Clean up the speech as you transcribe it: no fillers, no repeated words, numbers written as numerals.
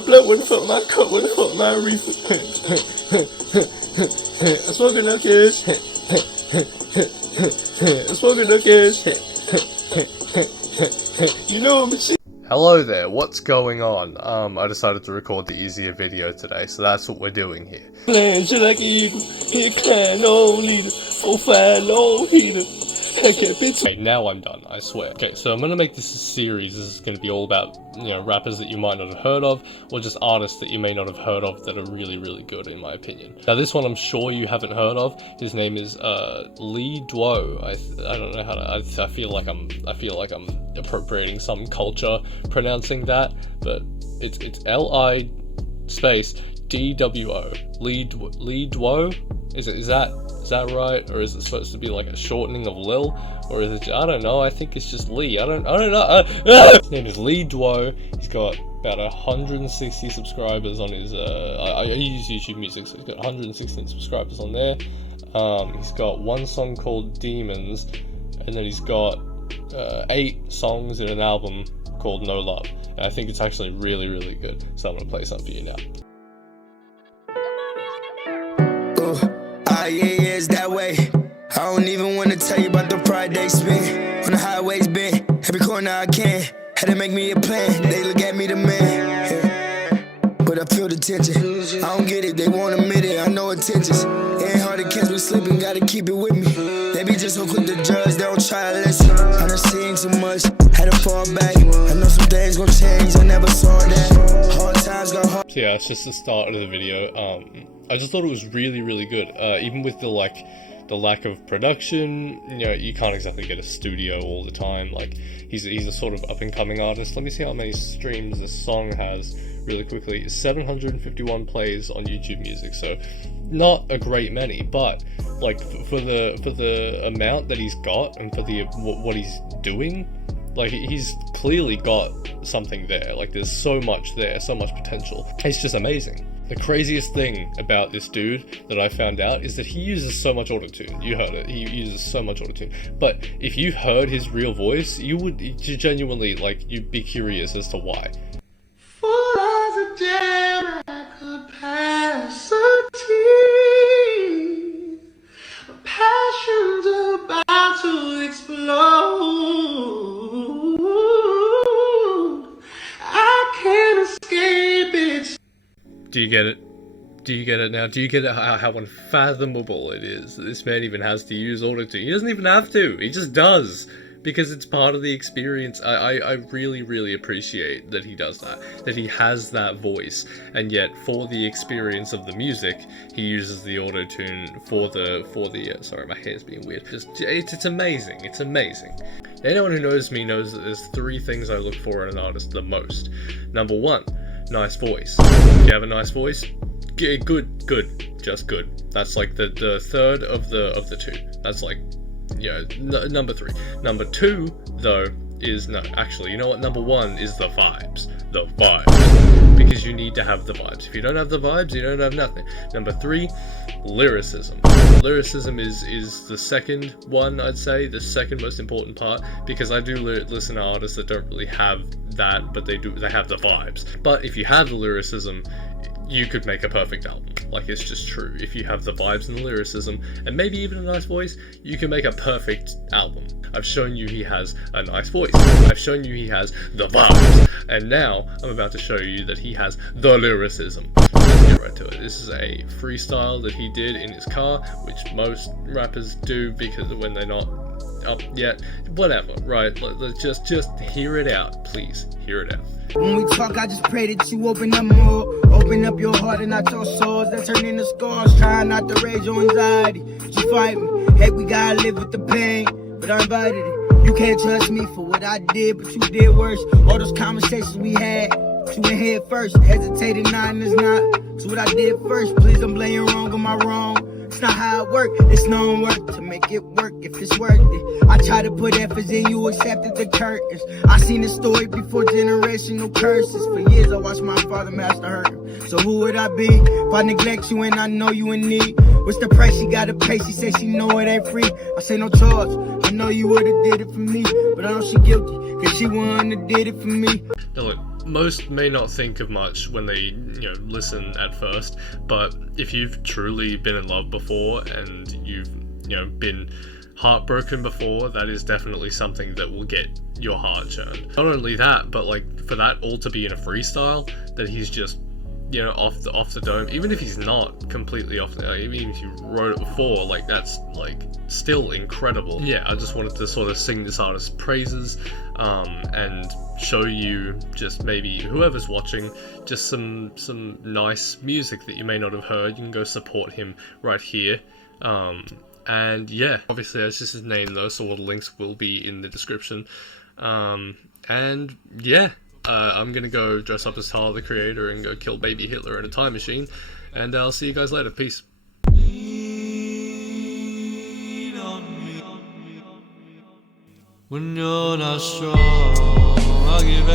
my blood, when fuck my cup, when fuck my reefer. I'm smoking no kids. I'm smoking no kids. You know I'm a Hello there, what's going on? I decided to record the easier video today, so that's what we're doing here. Plans like eagle, here clan, no leader, oh fine, no heater. Okay, now I'm done, I swear. Okay, so I'm gonna make this a series. This is gonna be all about, rappers that you might not have heard of, or just artists that you may not have heard of that are really, really good in my opinion. Now this one I'm sure you haven't heard of. His name is Lee Duo. I don't know how to. I feel like I'm appropriating some culture pronouncing that, but it's L-I space D-W-O. Lee Duo. Is that right, or is it supposed to be like a shortening of Lil, or is it? I don't know. I think it's just Lee. I don't know. His name is Lee Duo. He's got about 160 subscribers on his. I use YouTube Music, so he's got 116 subscribers on there. He's got one song called Demons, and then he's got 8 songs in an album called No Love. And I think it's actually really, really good. So I'm gonna play some for you now. Yeah, it's that way. I don't even wanna tell you about the pride they spent on the highways been every corner I can. Had to make me a plan. They look at me the man, yeah. But I feel the tension. I don't get it, they won't admit it. I know intentions. It ain't hard to catch me slipping, gotta keep it with me. They be just so quick to judge, they don't try to listen. I done seen too much, had to fall back. I know some things gon' change, I never saw that. Hard times got hard. So yeah, it's just the start of the video. I just thought it was really, really good. Even with the lack of production, you can't exactly get a studio all the time. Like, he's a sort of up and coming artist. Let me see how many streams this song has really quickly. 751 plays on YouTube Music, so not a great many, but like for the amount that he's got and for the what he's doing, like he's clearly got something there. Like there's so much there, so much potential. It's just amazing. The craziest thing about this dude that I found out is that he uses so much autotune. You heard it, he uses so much autotune. But if you heard his real voice, you would genuinely, you'd be curious as to why. full as a jam capacity. A passion's about to explode. I can't escape it. Do you get it? Do you get it now? Do you get it how unfathomable it is that this man even has to use autotune? He doesn't even have to, he just does. Because it's part of the experience. I really, really appreciate that he does that he has that voice, and yet for the experience of the music, he uses the auto-tune for the sorry, my hair's being weird. It's amazing, it's amazing. Anyone who knows me knows that there's 3 things I look for in an artist the most. Number 1, nice voice. If you have a nice voice, good, just good. That's like the third of the 2. That's like, number 3. Number 2, though, is actually, you know what? Number 1 is the vibes. The vibes. Because you need to have the vibes. If you don't have the vibes, you don't have nothing. Number 3, lyricism. Lyricism is the second one, I'd say, the second most important part, because I do listen to artists that don't really have that, but they have the vibes. But if you have the lyricism, you could make a perfect album. Like, it's just true. If you have the vibes and the lyricism, and maybe even a nice voice, you can make a perfect album. I've shown you he has a nice voice. I've shown you he has the vibes. And now, I'm about to show you that he has the lyricism. Let's get right to it. This is a freestyle that he did in his car, which most rappers do because when they're not up yet. Whatever, right? Let's just hear it out. Please, hear it out. When we talk, I just pray that you open up more. Open up your heart and not your souls that turn into scars. Trying not to raise your anxiety. You fight me. Hey, we gotta live with the pain, but I invited it. You can't trust me for what I did, but you did worse. All those conversations we had, you went head first. Hesitated, and it's not. It's what I did first. Please don't blame you wrong on my wrong. It's not how it work, it's known work to make it work if it's worth it. I try to put efforts in, you accepted the curtains. I seen the story before generational curses. For years I watched my father master hurt him. So who would I be if I neglect you and I know you in need? What's the price she gotta pay? She said she know it ain't free. I say no charge, I know you would've did it for me, but I know she guilty. cause she one that did it for me. Now look, most may not think of much when they, listen at first, but if you've truly been in love before and you've, been heartbroken before, that is definitely something that will get your heart churned. Not only that, but like for that all to be in a freestyle, that he's just, off the dome, even if he's not completely off the, even if you wrote it before, like that's like still incredible. Yeah, I just wanted to sort of sing this artist's praises, and show you, just maybe whoever's watching, just some nice music that you may not have heard. You can go support him right here. And yeah, obviously that's just his name though, so all the links will be in the description. And yeah, I'm gonna go dress up as Tyler the Creator and go kill baby Hitler in a time machine, and I'll see you guys later. Peace. When you're not strong, I'll give